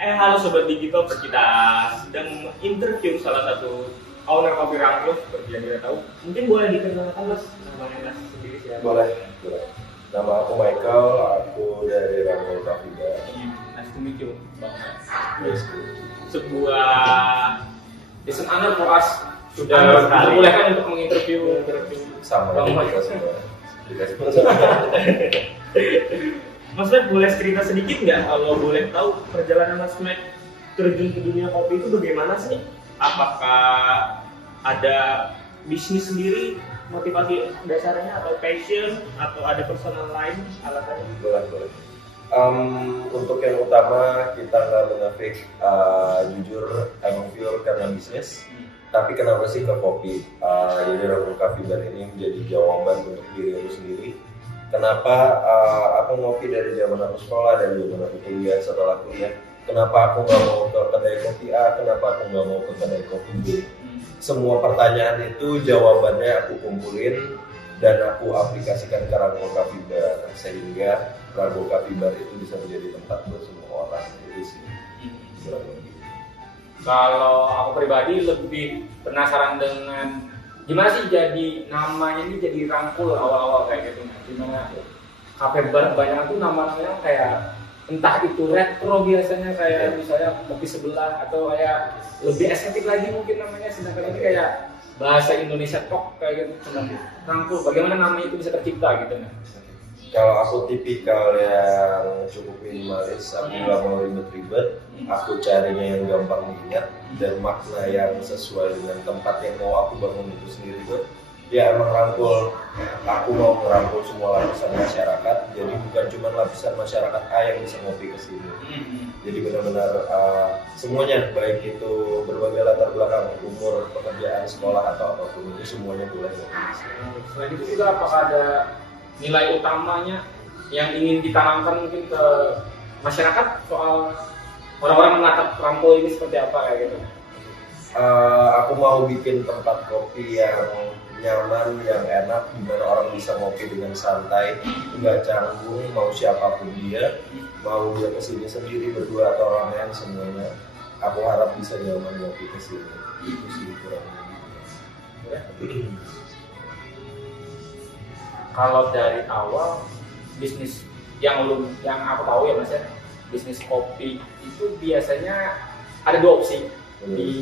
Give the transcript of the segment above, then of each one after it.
Halo Sobat Digital, kita sedang interview salah satu owner kopi Rangkul seperti yang kita tahu. Mungkin boleh dikenalkan Mas, namanya Mas sendiri siapa? Boleh. Nama aku Michael, aku dari Rangkul Coffee Bar. Nice to meet you, Bang. Yes. Sebuah it's an honor for us sudah diperbolehkan untuk menginterview Sama Bang kita Mike. semua. Mas Mike boleh cerita sedikit nggak, kalau boleh tahu perjalanan Mas Mike terjun ke dunia kopi itu bagaimana sih? Apakah ada bisnis sendiri, motivasi dasarnya, atau passion, atau ada personal lain alasannya? Boleh. Untuk yang utama kita nggak munafik, jujur emang pure karena bisnis. Tapi kenapa sih ke kopi? Jadi Rangkul Coffee Bar ini menjadi jawaban untuk diri aku sendiri. Kenapa aku ngopi dari zaman aku sekolah, dari zaman aku kuliah, setelah kuliah. Kenapa aku nggak mau ke kedai kopi A? Kenapa aku nggak mau ke kedai kopi B? Semua pertanyaan itu jawabannya aku kumpulin dan aku aplikasikan ke Rangkul Coffee Bar, sehingga Rangkul Coffee Bar itu bisa menjadi tempat buat semua orang. Itu sih. Kalau aku pribadi lebih penasaran dengan gimana sih jadi namanya ini jadi Rangkul awal-awal kayak gitu. Dimana kafe bar banyak tuh namanya kayak entah itu retro biasanya kayak misalnya kopi sebelah, atau kayak lebih estetik lagi mungkin namanya, sedangkan ini kayak bahasa Indonesia tok kayak gitu. Rangkul, bagaimana namanya itu bisa tercipta gitu nah? Kalau aku tipikal yang cukup minimalis, aku nggak mau ribet-ribet, aku carinya yang gampang diingat dan makna yang sesuai dengan tempat yang mau aku bangun itu sendiri tuh. Ya emang Rangkul, aku mau merangkul semua lapisan masyarakat, jadi bukan cuma lapisan masyarakat A yang bisa ngopi ke sini. Jadi benar-benar semuanya, baik itu berbagai latar belakang, umur, pekerjaan, sekolah atau apapun itu semuanya boleh ngopi. Selain itu juga apakah ada nilai utamanya yang ingin ditanamkan mungkin ke masyarakat soal orang-orang menatap Rangkul ini seperti apa kayak gitu? Aku mau bikin tempat kopi yang nyaman, yang enak, dimana orang bisa ngopi dengan santai, nggak canggung, mau siapapun dia, mau dia kesini sendiri, berdua atau ramean, semuanya. Aku harap bisa nyaman ngopi kesini. Itu sih kurang lebih. Kalau dari awal bisnis yang aku tahu ya Mas ya, bisnis kopi itu biasanya ada dua opsi di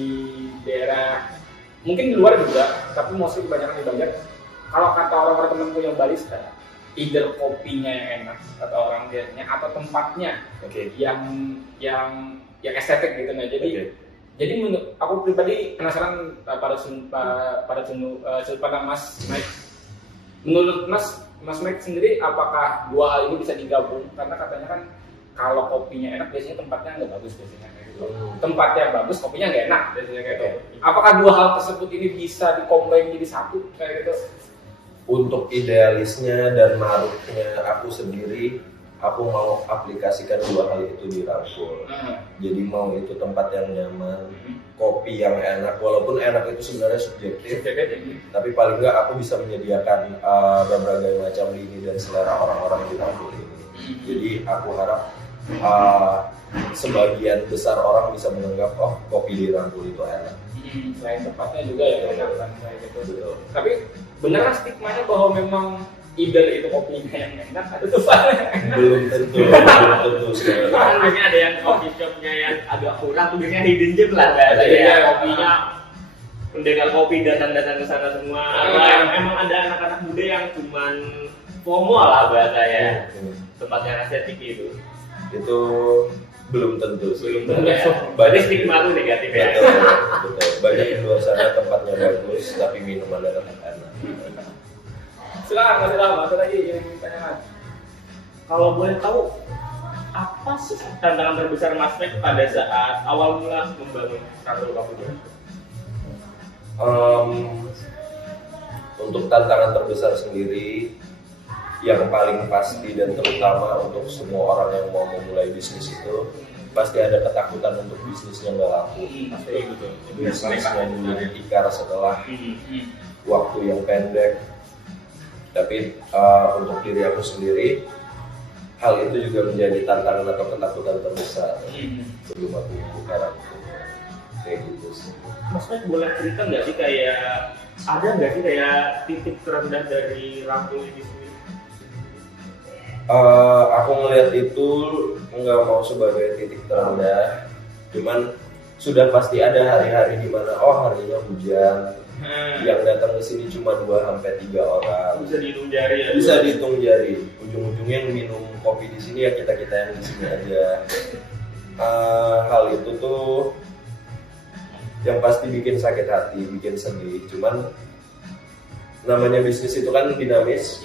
daerah, mungkin di luar juga, tapi mostly kebanyakan di Banjar. Kalau kata orang-orang temanku yang barista, either kopinya yang enak atau orang biasanya, atau tempatnya yang estetik gitu nah. Jadi menurut aku pribadi penasaran pada sudut pandang Mas Mike. Menurut Mas Mike sendiri, apakah dua hal ini bisa digabung? Karena katanya kan kalau kopinya enak biasanya tempatnya nggak bagus biasanya kayak gitu. Tempatnya bagus, kopinya nggak enak biasanya kayak gitu. Apakah dua hal tersebut ini bisa dikombin jadi satu kayak gitu? Untuk idealisnya dan maruknya aku sendiri, aku mau aplikasikan dua hal itu di Rangkul. Jadi mau itu tempat yang nyaman, kopi yang enak, walaupun enak itu sebenarnya subjektif, tapi paling nggak aku bisa menyediakan berbagai macam lini dan selera orang-orang di Rangkul ini. Jadi aku harap sebagian besar orang bisa menganggap, oh kopi di Rangkul itu enak. Selain tempatnya juga ya enak kan kayak gitu. Tapi beneran stigmanya bahwa memang either itu kopinya yang enak atau tempatnya Belum tentu sekali. mungkin ada yang coffee shopnya yang agak kurang, mungkinnya hidden gem lah ya, kopinya pendengar kopi datang-datang ke sana semua. Emang ada anak-anak muda yang cuman FOMO lah bahasa ya, tempatnya estetik itu belum tentu sih. Berarti stigma itu negatif ya. Betul. Banyak di luar sana tempatnya bagus tapi minumannya tetap enak. Silakan Mas, lagi yang ditanyakan. Kalau boleh tahu, apa sih tantangan terbesar Mas Mike pada saat awal mula membangun Rangkul Coffee Bar? Untuk tantangan terbesar sendiri, yang paling pasti dan terutama untuk semua orang yang mau memulai bisnis itu, pasti ada ketakutan untuk bisnisnya nggak laku. Bisnisnya menjadi tikar setelah waktu yang pendek. Tapi untuk diri aku sendiri, hal itu juga menjadi tantangan atau ketakutan terbesar sebelum aku buka Rangko. Kayak gitu sih. Mas Mike boleh cerita nggak sih kayak ada nggak sih kayak titik terendah dari Rangko ini sendiri? Aku ngelihat itu nggak mau sebagai titik terendah, cuman sudah pasti ada hari-hari di mana harinya hujan, yang datang ke sini cuma 2-3 orang. Bisa dihitung jari ya? Bisa dihitung jari. Ujung-ujungnya yang minum kopi di sini ya kita yang di sini aja. Hal itu tuh yang pasti bikin sakit hati, bikin sedih. Cuman namanya bisnis itu kan dinamis,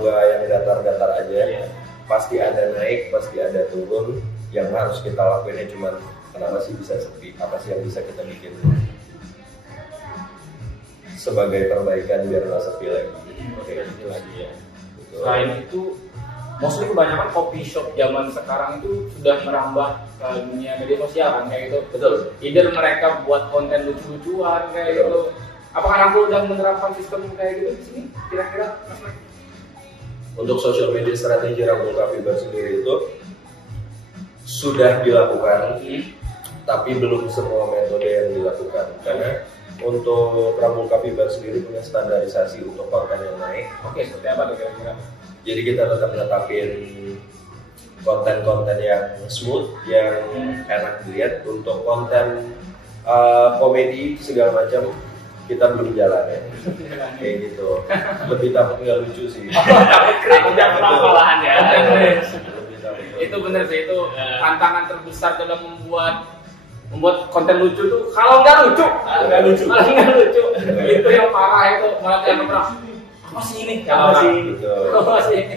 nggak yang datar-datar aja. Pasti ada naik, pasti ada turun. Yang harus kita lakuinnya cuman kenapa sih bisa sepi? Apa sih yang bisa kita bikin sebagai perbaikan biar nggak sepi lagi? Sepi lagi ya. Betul. Selain itu, mostly kebanyakan coffee shop zaman sekarang itu sudah merambah ke dunia media sosial kan kayak gitu. Betul. Either mereka buat konten lucu-lucuan kayak gitu. Apakah Rangko udah menerapkan sistem kayak gitu di sini? Kira-kira, Mas Mike? Untuk social media strategi Rangko Coffee Bar sendiri itu sudah dilakukan, tapi belum semua metode yang dilakukan karena untuk Rangko Coffee Bar sendiri punya standarisasi untuk konten yang naik. Oke, seperti apa tuh kira-kira? Jadi kita tetap menetapin konten-konten yang smooth, yang enak dilihat. Untuk konten komedi segala macam kita belum jalan ya. Kayak gitu. Lebih takut nggak lucu sih. Takut krik, jangan malahan ya. Itu benar sih, itu tantangan terbesar dalam membuat konten lucu tuh. Kalau nggak lucu, itu yang parah itu. Malah yang pernah apa sih ini? Apa sih ini?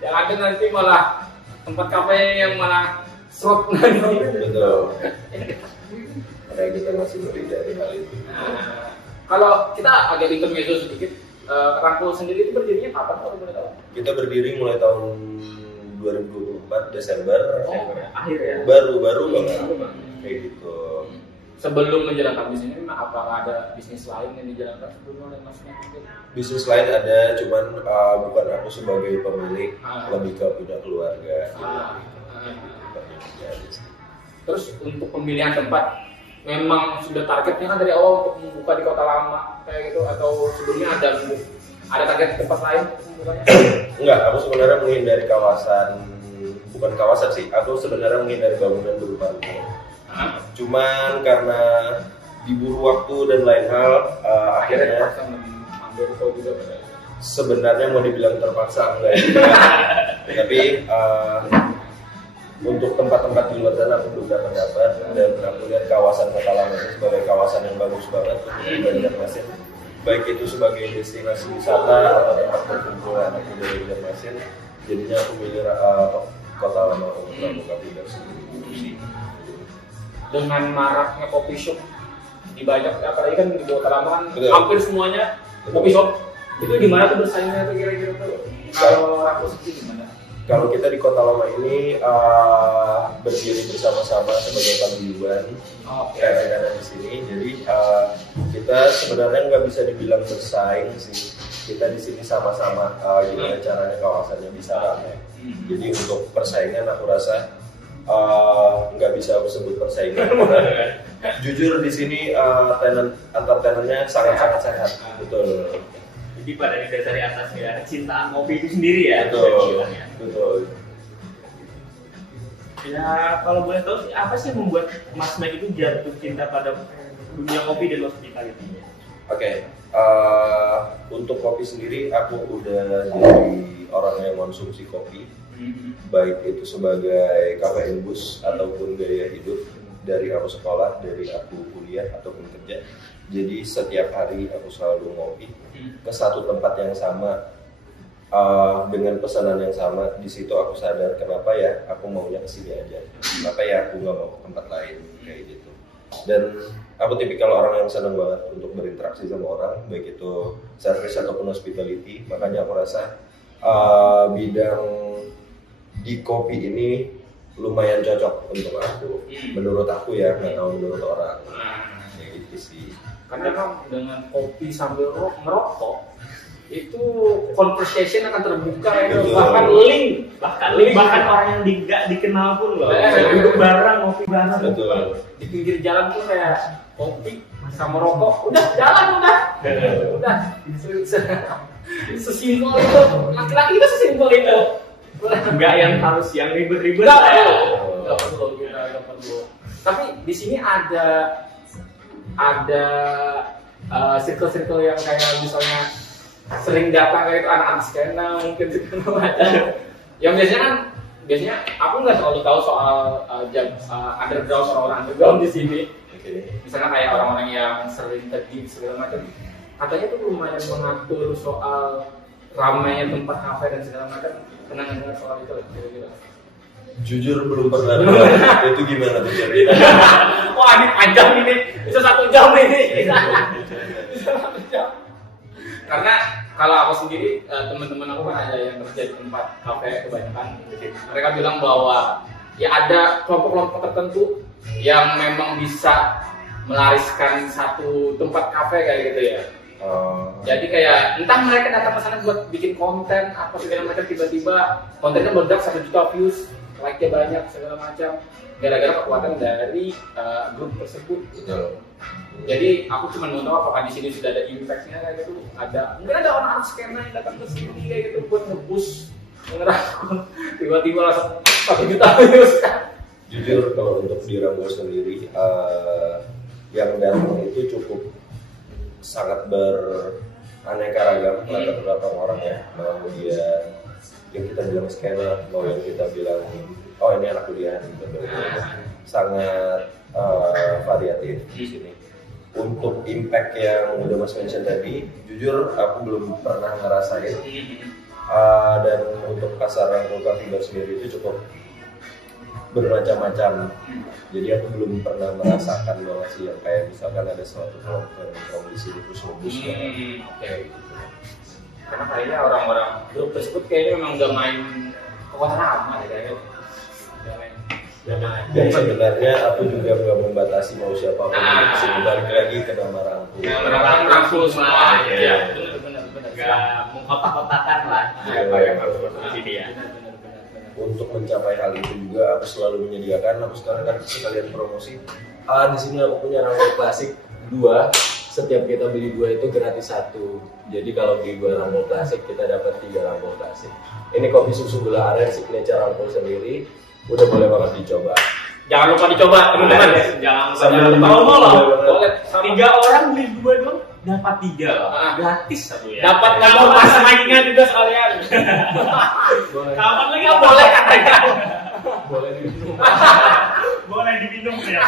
Yang ada nanti malah tempat kafe yang malah serot nanti. Betul. Karena kita masih dari hal itu. Kalau kita agak intermezzo sedikit, Rangko sendiri itu berdirinya kapan kalau boleh tahu? Kita berdiri mulai tahun 2024 Desember. Akhir ya? Baru banget. Kayak gitu. Sebelum menjalankan bisnis ini, apakah ada bisnis lain yang dijalankan sebelumnya oleh Mas Mike? Bisnis lain ada, cuman bukan aku sebagai pemilik, lebih ke punya keluarga. Terus untuk pemilihan tempat, memang sudah targetnya kan dari awal untuk membuka di Kota Lama kayak gitu, atau sebelumnya ada target tempat lain pembukanya? Enggak, aku sebenarnya menghindari bukan kawasan sih, aku sebenarnya menghindari bangunan berupa rumah. Cuman karena diburu waktu dan lain hal, akhirnya sebenarnya mau dibilang terpaksa enggak juga. Tapi untuk tempat-tempat di luar sana aku belum dapat dan aku lihat kawasan Kota Lama ini sebagai kawasan yang bagus banget untuk Banjarmasin, baik itu sebagai destinasi wisata atau tempat perkumpulan aku dari Banjarmasin. Jadinya aku milih Kota Lama untuk Rangko Coffee Bar sendiri. Dengan maraknya coffee shop di banyak, apalagi kan di Kota Lama kan hampir semuanya coffee shop, itu gimana tuh bersaingnya tuh kira-kira tuh? Kalau Rangko sendiri gimana? Kalau kita di Kota Lama ini berdiri bersama-sama sebagai paguyuban karena di sini, jadi kita sebenarnya nggak bisa dibilang bersaing sih. Kita di sini sama-sama gimana caranya kawasannya bisa ramai. Jadi untuk persaingan aku rasa nggak bisa aku sebut persaingan. Jujur di sini antar tenannya sangat-sangat sehat, betul. Jadi pada dasarnya atas ya kecintaan kopi itu sendiri ya. Betul. Ya kalau boleh tahu apa sih yang membuat Mas Mike itu jatuh cinta pada dunia kopi dan hospitality-nya? Oke, untuk kopi sendiri aku udah jadi orang yang konsumsi kopi, baik itu sebagai kafein boost ataupun gaya hidup dari aku sekolah, dari aku kuliah ataupun kerja. Jadi setiap hari aku selalu ngopi ke satu tempat yang sama dengan pesanan yang sama. Di situ aku sadar kenapa ya aku maunya kesini aja, kenapa ya aku nggak mau ke tempat lain kayak gitu. Dan aku tipikal orang yang senang banget untuk berinteraksi sama orang, baik itu service ataupun hospitality. Makanya aku rasa bidang di kopi ini lumayan cocok untuk aku, menurut aku ya, nggak tahu menurut orang. Kayak gitu sih. Karena kan dengan kopi sambil ngerokok itu conversation akan terbuka ya, Betul. bahkan link orang yang nggak dikenal pun loh. Duduk bareng, ngopi bareng. Betul. di pinggir jalan tuh kayak kopi sama rokok, udah jalan udah sesimpel itu, laki-laki itu sesimpel itu. Nggak yang harus yang ribet-ribet. Nggak perlu. Tapi di sini ada circle-circle yang kayak misalnya sering datang kayak itu anak-anak skena mungkin segala macam. Yang biasanya aku nggak terlalu tahu soal underground, orang underground di sini. Misalnya kayak orang-orang yang sering terjadi segala macam, katanya tuh lumayan mengatur soal ramainya tempat kafe dan segala macam. Pernah dengar soal itu kira-kira? Jujur belum pernah. Itu gimana tuh Jerry? Wah ini panjang ini, bisa 1 jam ini. Karena kalau aku sendiri, teman-teman aku kan ada yang kerja di tempat kafe kebanyakan. Mereka bilang bahwa ya ada kelompok-kelompok tertentu yang memang bisa melariskan satu tempat kafe kayak gitu ya. Jadi kayak entah mereka datang ke sana buat bikin konten apa segala macam, tiba-tiba kontennya meledak 1 juta views, like-nya banyak segala macam, gara-gara kekuatan dari grup tersebut. Betul. Jadi aku cuma mau tahu apakah di sini sudah ada impact-nya kayak gitu. Mungkin ada orang-orang skena yang datang ke sini kayak gitu buat nge-push, ngerasa tiba-tiba langsung 1 juta views. Jujur kalau untuk di Rambo sendiri, yang datang itu cukup sangat beraneka ragam, latar belakang orang ya. Mau dia yang kita bilang skena, mau yang kita bilang oh ini anak kuliah gitu. Sangat variatif di sini. Untuk impact yang udah Mas mention tadi, jujur aku belum pernah ngerasain. Dan untuk pasar Rangkul Coffee Bar sendiri itu cukup bermacam-macam. Jadi aku belum pernah merasakan banget sih yang kayak misalkan ada suatu kelompok di sini terus ngebus Oke. Karena kayaknya orang-orang grup tersebut kayaknya memang udah main ke kota lama deh kayaknya. Dan sebenarnya aku juga nggak membatasi mau siapa pun di sini, balik lagi ke nama Rangkul. Rangkul semua. Iya, benar. Nggak mengkotak-kotakan lah siapa yang harus masuk ke sini ya. Untuk mencapai hal itu juga aku selalu menyediakan, aku sekarang kan sekalian promosi. Di sini aku punya Rangkul Klasik 2. Setiap kita beli 2 itu gratis 1. Jadi kalau beli 2 Rangkul Klasik kita dapat 3 Rangkul Klasik. Ini kopi susu gula aren signature Rangkul sendiri. Udah boleh banget dicoba. Jangan lupa dicoba teman-teman. Jangan lupa. Boleh. 3 orang beli 2 dong, dapat 3 loh. Gratis satu ya. Dapat nomor pas mic-nya juga sekalian. Kapan lagi Boleh katanya. Boleh diminum. Boleh diminum ya.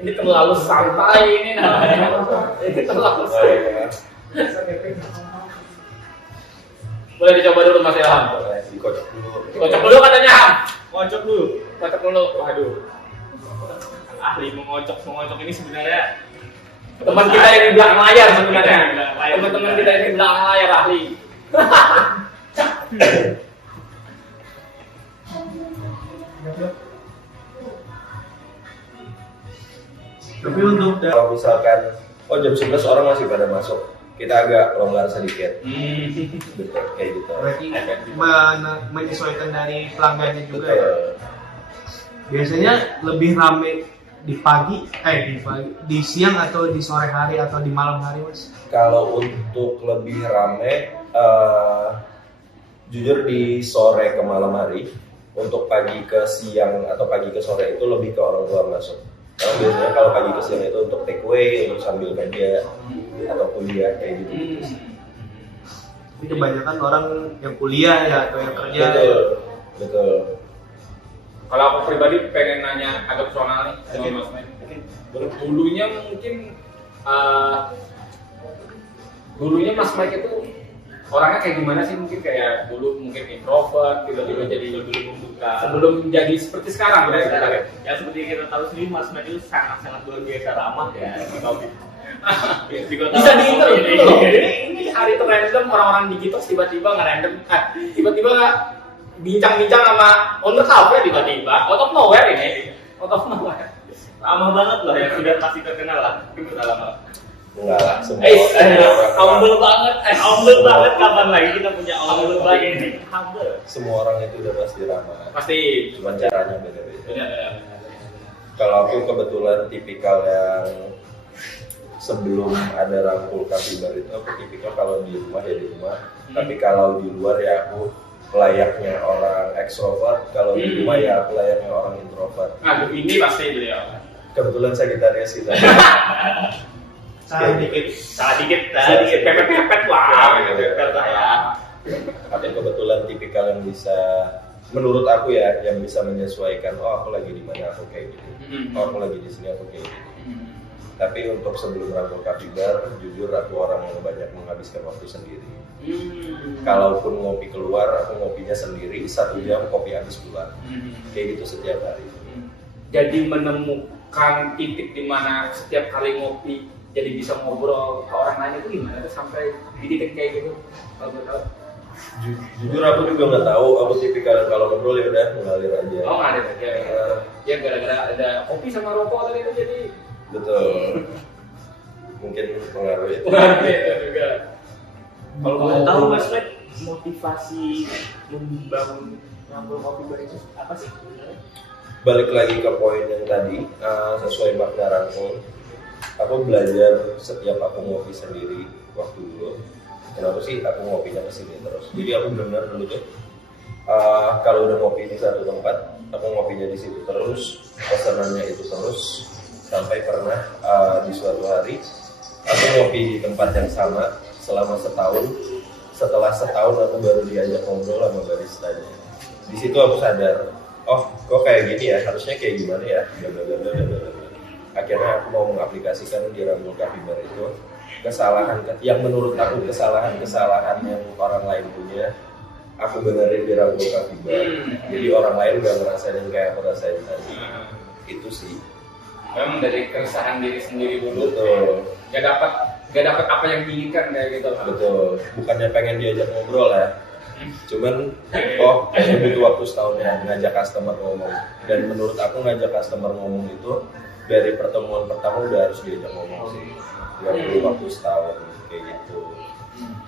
Ini terlalu santai ini namanya. Ini terlalu santai. Boleh dicoba dulu Mas Ilham. Boleh dikocok dulu. Kocok dulu katanya Ham. Ngocok dulu. Kocok dulu. Waduh. Ahli mengocok ini sebenarnya Teman kita yang di belakang layar sebenarnya. Layar. Teman-teman kita yang di belakang layar ahli. Tapi untuk kalau misalkan jam 11 orang masih pada masuk, kita agak longgar sedikit. Betul, kayak gitu. Berarti menyesuaikan dari pelanggannya juga ya. Betul. Biasanya lebih rame di pagi, di siang atau di sore hari atau di malam hari Mas? Kalau untuk lebih rame, jujur di sore ke malam hari. Untuk pagi ke siang atau pagi ke sore itu lebih ke orang tua masuk. Karena biasanya kalau pagi ke siang itu untuk take away, untuk sambil kerja atau kuliah kayak gitu. Jadi kebanyakan orang yang kuliah ya atau yang kerja. Betul. Kalau aku pribadi pengen nanya agak personal nih sama Mas Mike. Dulunya mungkin dulunya Mas Mike itu orangnya kayak gimana sih? Mungkin kayak dulu mungkin introvert, tiba-tiba jadi sebelum jadi seperti sekarang ya. Ya seperti kita tahu sendiri Mas Mike itu sangat luar biasa ramah ya. Bisa diinterview loh. Ini hari itu random orang-orang digital tiba-tiba nge-random, tiba-tiba bincang-bincang sama owner cafe tiba-tiba, out of nowhere ini, out of nowhere. Lama banget loh ya, sudah pasti terkenal lah. Udah lama. Enggak lah, semua humble banget kapan lagi kita punya humble lagi nih. Humble. semua orang itu udah pasti ramah. Pasti. Cuma caranya beda-beda. Benar. Kalau aku kebetulan tipikal yang sebelum ada rangkul coffee bar itu aku tipikal kalau di rumah ya di rumah. Tapi kalau di luar ya aku layaknya orang ekstrovert, kalau di rumah ya aku layaknya orang introvert. Nah, ini pasti beliau. Kebetulan Sagittarius kita. Salah dikit. Pepet lah, pepet lah ya. Aku kebetulan tipikal yang bisa, menurut aku ya, yang bisa menyesuaikan. Oh aku lagi di mana aku kayak gitu. Oh aku lagi di sini aku kayak gitu. Tapi untuk sebelum rangkul coffee bar, jujur aku orang yang banyak menghabiskan waktu sendiri. Kalaupun ngopi keluar, aku ngopinya sendiri. 1 jam kopi habis pulang. Kayak gitu setiap hari. Jadi menemukan titik di mana setiap kali ngopi jadi bisa ngobrol ke orang lain itu gimana tuh sampai di titik kayak gitu? Kalau boleh tahu. Jujur aku juga nggak tahu. Aku tipikal yang kalau ngobrol ya udah mengalir aja. Oh nggak ada aja. Ya gara-gara ada kopi sama rokok tadi itu jadi. Betul. Mungkin pengaruh itu. Juga. Kalau boleh tahu Mas Fred, motivasi membangun rangkul kopi bar itu apa sih? Balik lagi ke poin yang tadi, sesuai makna rangkul. Aku belajar setiap aku ngopi sendiri waktu dulu. Kenapa sih aku ngopinya kesini terus? Jadi aku benar-benar dulu tuh kalau udah ngopi di satu tempat, aku ngopinya di situ terus, pesanannya itu terus, sampai pernah di suatu hari aku ngopi di tempat yang sama selama setahun. Setelah setahun aku baru diajak ngobrol sama baristanya. Di situ aku sadar, oh kok kayak gini ya, harusnya kayak gimana ya, akhirnya aku mau mengaplikasikan di rangkul coffee bar itu kesalahan yang menurut aku kesalahan yang orang lain punya, aku benerin di rangkul coffee bar. Jadi orang lain gak ngerasain yang kayak aku rasain tadi. Itu sih. Memang dari keresahan diri sendiri dulu. Betul. Gak dapat apa yang diinginkan kayak gitu. Betul. Bukannya pengen diajak ngobrol ya. Cuman, oh kayaknya butuh waktu setahun ya ngajak customer ngomong. Dan menurut aku ngajak customer ngomong itu dari pertemuan pertama udah harus diajak ngomong sih. Gak perlu waktu setahun kayak gitu.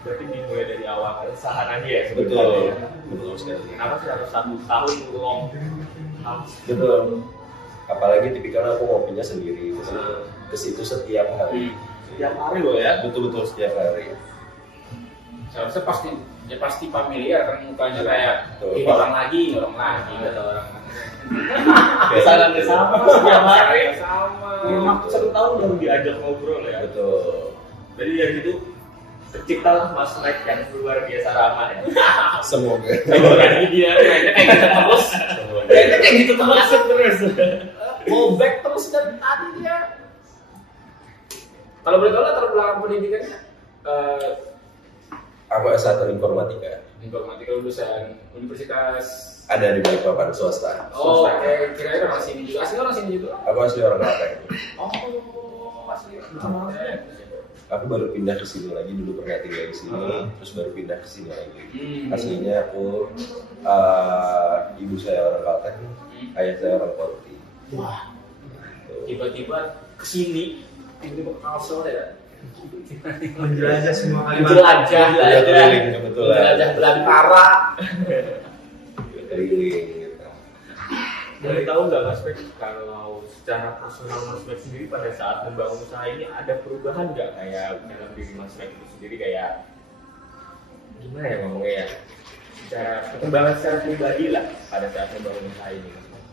Berarti dimulai dari awal keresahan aja ya Betul, betul sekali. Kenapa sih harus 1 tahun long? Betul. Apalagi tipikal aku ngopinya sendiri ke situ setiap hari. Setiap hari loh ya? Betul-betul setiap hari. Seharusnya pasti familiar kan mukanya kayak Betul. ini orang lagi kata orang. Kesalahannya sama setiap hari. Sama. Memang 1 tahun baru diajak ngobrol ya. Betul. Jadi dari situ terciptalah Mas Mike yang luar biasa ramah ya. Semoga. Semoga dia Kayaknya kayak gitu terus. Semoga. Kayaknya kayak gitu terus. masuk terus. Mau back terus dari tadi dia. Kalau boleh tahu latar belakang pendidikannya Aku S1 informatika. informatika lulusan universitas. Ada di Balikpapan swasta. Oh, oke. Kira-kira orang sini juga. Asli orang sini juga. Aku asli orang Klaten. Oh, asli. Aku baru pindah ke sini lagi, dulu pernah tinggal di sini, terus baru pindah ke sini lagi. Hmm. Aslinya aku ibu saya orang Klaten, ayah saya orang Polri. Wah. Tiba-tiba kesini, tiba-tiba ke Kalsel ya. Menjelajah semua Kalimantan. Menjelajah. Udah keliling kebetulan. Menjelajah Belantara. Keliling gitu. Boleh tahu nggak Mas Mike kalau secara personal Mas Mike sendiri pada saat membangun usaha ini ada perubahan nggak kayak dalam diri Mas Mike itu sendiri kayak gimana ya ngomongnya ya? Secara perkembangan secara pribadi lah pada saat membangun usaha ini Mas Mike.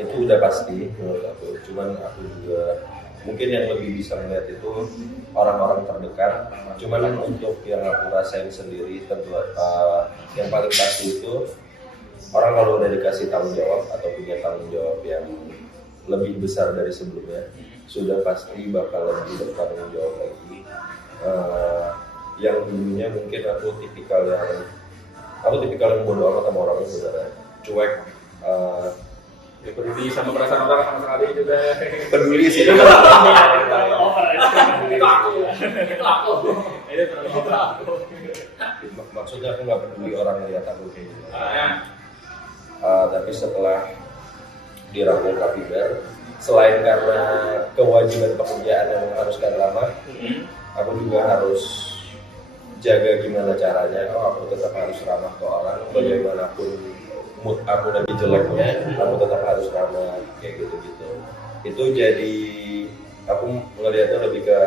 Itu udah pasti menurut aku. Cuman aku juga mungkin yang lebih bisa melihat itu orang-orang terdekat. Cuman untuk yang aku rasain sendiri tentu yang paling pasti itu orang kalau udah dikasih tanggung jawab atau punya tanggung jawab yang lebih besar dari sebelumnya, sudah pasti bakal lebih bertanggung jawab lagi. Yang dulunya mungkin aku tipikal yang bodoh amat sama orang sebenarnya, cuek. Ya, peduli sama perasaan orang sama sekali juga. Peduli sih. Itu terlalu over. Itu aku. Itu terlalu over. Maksudnya aku nggak peduli orang lihat aku kayak gitu. Ya. Tapi setelah di Rangkul Coffee Bar. Selain karena kewajiban pekerjaan yang mengharuskan lama, aku juga harus jaga gimana caranya. Aku tetap harus ramah ke orang, bagaimanapun mood aku lagi jeleknya, aku tetap harus ramah kayak gitu-gitu. Itu jadi aku ngelihatnya lebih ke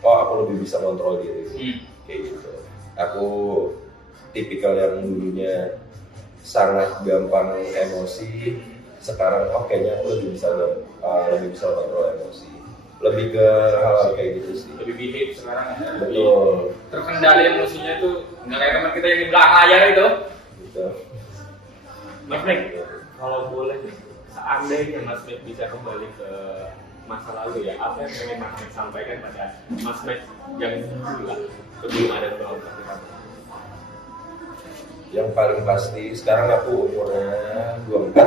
aku lebih bisa kontrol diri kayak gitu. Aku tipikal yang dulunya sangat gampang emosi, sekarang kayaknya aku lebih bisa kontrol emosi, lebih ke hal kayak gitu sih. Lebih behave sekarang ya. Betul. Terkendali emosinya itu nggak kayak teman kita yang di belakang layar itu. Betul. Mas Mac, kalau boleh nih, seandainya Mas Mac bisa kembali ke masa lalu ya, apa yang pengen Mas Mac sampaikan pada Mas Mac yang dulu lah, sebelum ada Brown Coffee Bar? Yang paling pasti sekarang aku umurnya 24.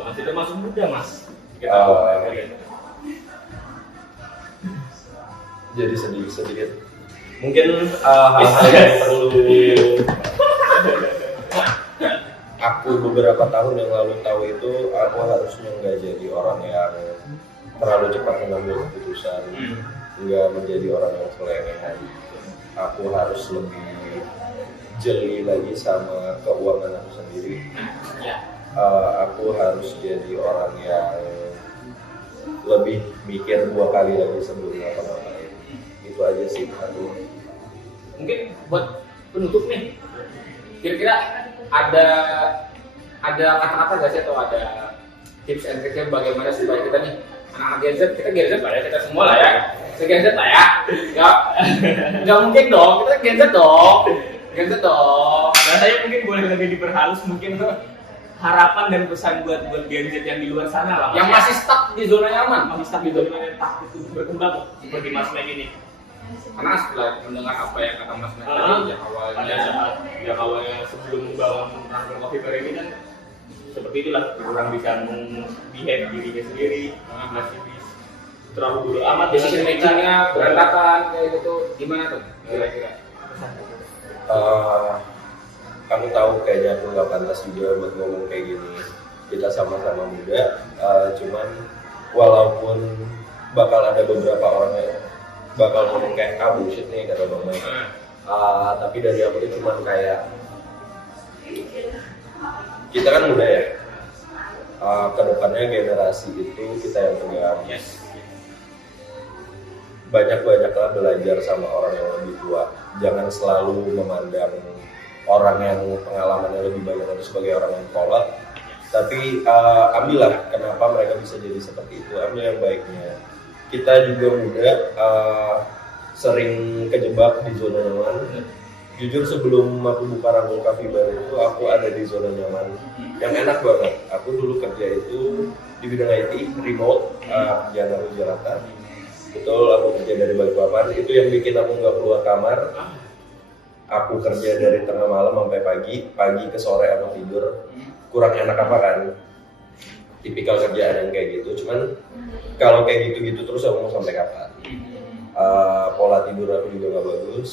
Masih termasuk muda Mas. Jadi sedikit. Mungkin hal-hal yang perlu aku beberapa tahun yang lalu tahu itu, aku harusnya nggak jadi orang yang terlalu cepat mengambil keputusan, nggak menjadi orang yang selengean. Aku harus lebih jeli lagi sama keuangan aku sendiri. Aku harus jadi orang yang lebih mikir 2 kali lagi sebelum ngapa-ngapain. Itu aja sih aku. Mungkin buat penutup nih, kira-kira ada kata-kata nggak sih atau ada tips and triknya bagaimana supaya kita nih anak-anak Gen Z, kita Gen Z lah ya, kita semua lah ya, Gen Z lah ya, nggak mungkin dong, kita Gen Z dong. Nah, saya mungkin boleh lebih diperhalus mungkin harapan dan pesan buat Gen Z yang di luar sana lah. Yang masih stuck di zona nyaman, masih stuck di zona yang takut untuk berkembang seperti Mas Mac ini. Karena setelah mendengar apa yang kata Mas Mac tadi, yang awalnya sebelum membangun Rangkul Coffee Bar ini kan seperti itulah, orang bisa behave dirinya sendiri, masih terlalu dulu amat decision makingnya berantakan kayak gitu, gimana tuh kira-kira? Aku tahu kayaknya aku nggak pantas juga buat ngomong kayak gini. Kita sama-sama muda, cuman walaupun bakal ada beberapa orang yang bakal ngomong kayak bullshit nih kata Bang Mike, tapi dari aku itu cuman kayak kita kan muda ya, kedepannya generasi itu kita yang pegang. Banyak-banyaklah belajar sama orang yang lebih tua. Jangan selalu memandang orang yang pengalamannya lebih banyak itu sebagai orang yang kolot. Tapi ambillah kenapa mereka bisa jadi seperti itu. Ambil yang baiknya. Kita juga muda, sering kejebak di zona nyaman. Jujur sebelum aku buka Rangkul Coffee Bar itu aku ada di zona nyaman yang enak banget. Aku dulu kerja itu di bidang IT, remote, kerjaan aku di Jakarta. Betul, aku kerja dari Balikpapan. Itu yang bikin aku nggak keluar kamar. Aku kerja dari tengah malam sampai pagi ke sore aku tidur. Kurang enak apa kan? Tipikal kerjaan yang kayak gitu. Cuman kalau kayak gitu-gitu terus aku mau sampai kapan? Pola tidur aku juga nggak bagus.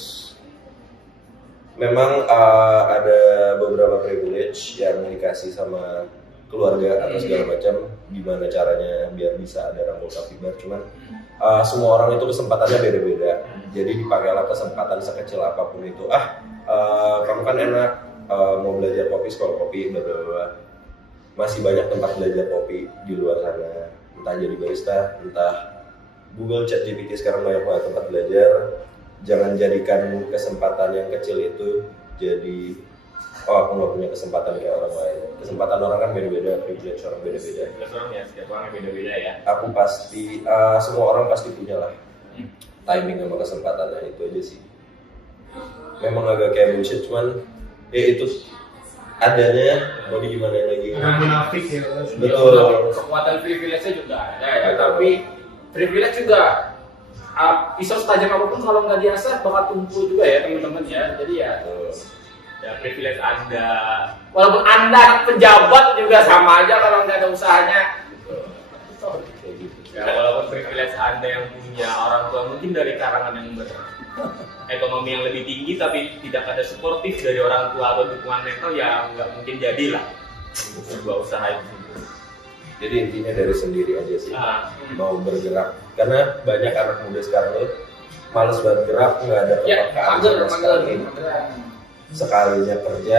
Memang ada beberapa privilege yang dikasih sama keluarga atau segala macam, gimana caranya biar bisa ada Rangkul Coffee Bar. Cuman semua orang itu kesempatannya beda-beda. Jadi dipakailah kesempatan sekecil apapun itu. Kamu kan enak mau belajar kopi, sekolah kopi, bla. Masih banyak tempat belajar kopi di luar sana. Entah jadi barista, entah Google, ChatGPT, sekarang banyak banget tempat belajar. Jangan jadikan kesempatan yang kecil itu jadi aku nggak punya kesempatan kayak orang lain. Kesempatan orang kan beda-beda, privilege orang beda-beda. Setiap orang beda-beda ya. Aku pasti, semua orang pasti punya lah timing sama kesempatannya, itu aja sih. Memang agak kayak bullshit, cuman itu adanya, mau di gimana lagi. Munafik ya. Betul. Kekuatan privilege-nya juga ada ya, tapi privilege juga pisau setajam apapun kalau nggak diasah bakal tumpul juga ya teman-teman ya. Jadi ya privilege Anda, walaupun Anda anak pejabat juga sama aja kalau nggak ada usahanya. Ya, walaupun privilege Anda yang punya orang tua mungkin dari karangan yang ekonomi yang lebih tinggi, tapi tidak ada suportif dari orang tua atau dukungan mental, ya nggak mungkin jadilah sebuah usaha itu. Jadi intinya dari sendiri aja sih, Ah. mau bergerak. Karena banyak anak muda sekarang tuh males banget gerak, nggak ada Ya, kepekaan mager, sama sekali. mager. Sekalinya kerja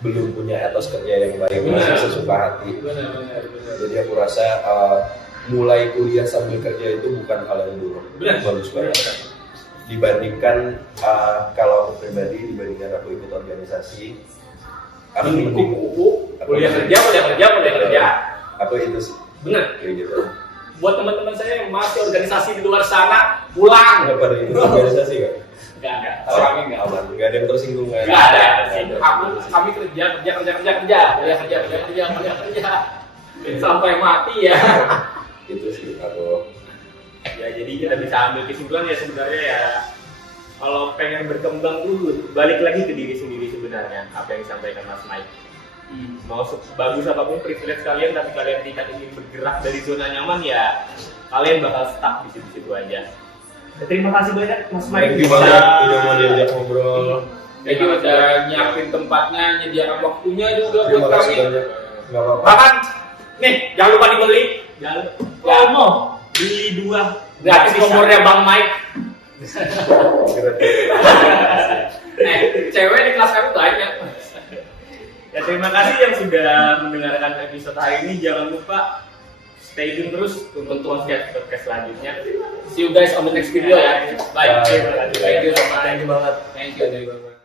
belum punya etos kerja yang baik, Benar. masih sesuka hati. Benar. Jadi aku rasa mulai kuliah sambil kerja itu bukan hal yang buruk, Benar. bagus banget. Dibandingkan kalau aku pribadi, dibandingkan aku ikut organisasi, aku mending Kuliah kerja. aku itu sih Benar. kayak gitu. Buat teman-teman saya yang masih organisasi di luar sana, pulang. Nggak pada ikut organisasi kan? Enggak ada. Orangnya enggak. Aman, nggak ada yang tersinggung kan? Enggak ada. Nggak Kami kerja. Sampai mati ya. Itu sih aku. Ya jadi kita bisa ambil kesimpulan ya sebenarnya ya kalau pengen berkembang dulu balik lagi ke diri sendiri sebenarnya apa yang disampaikan Mas Mike. Mau bagus apapun privilege kalian tapi kalian tidak ingin bergerak dari zona nyaman ya kalian bakal stuck di situ-situ aja. Ya, terima kasih banyak Mas Mike. Thank you banget udah mau diajak ngobrol. Jadi udah nyiapin tempatnya, nyediakan waktunya juga Terima buat kasih kami. banyak. Nggak apa-apa. Bahkan nih, jangan lupa dibeli. Jangan Ya. beli 2 Gratis kompornya Bang Mike. Cewek di kelas kami banyak. Ya terima kasih yang sudah mendengarkan episode hari ini. Jangan lupa stay tune terus untuk podcast selanjutnya. See you guys on the next video ya. Bye. Bye. Thank you so much. Thank you banget. Thank you.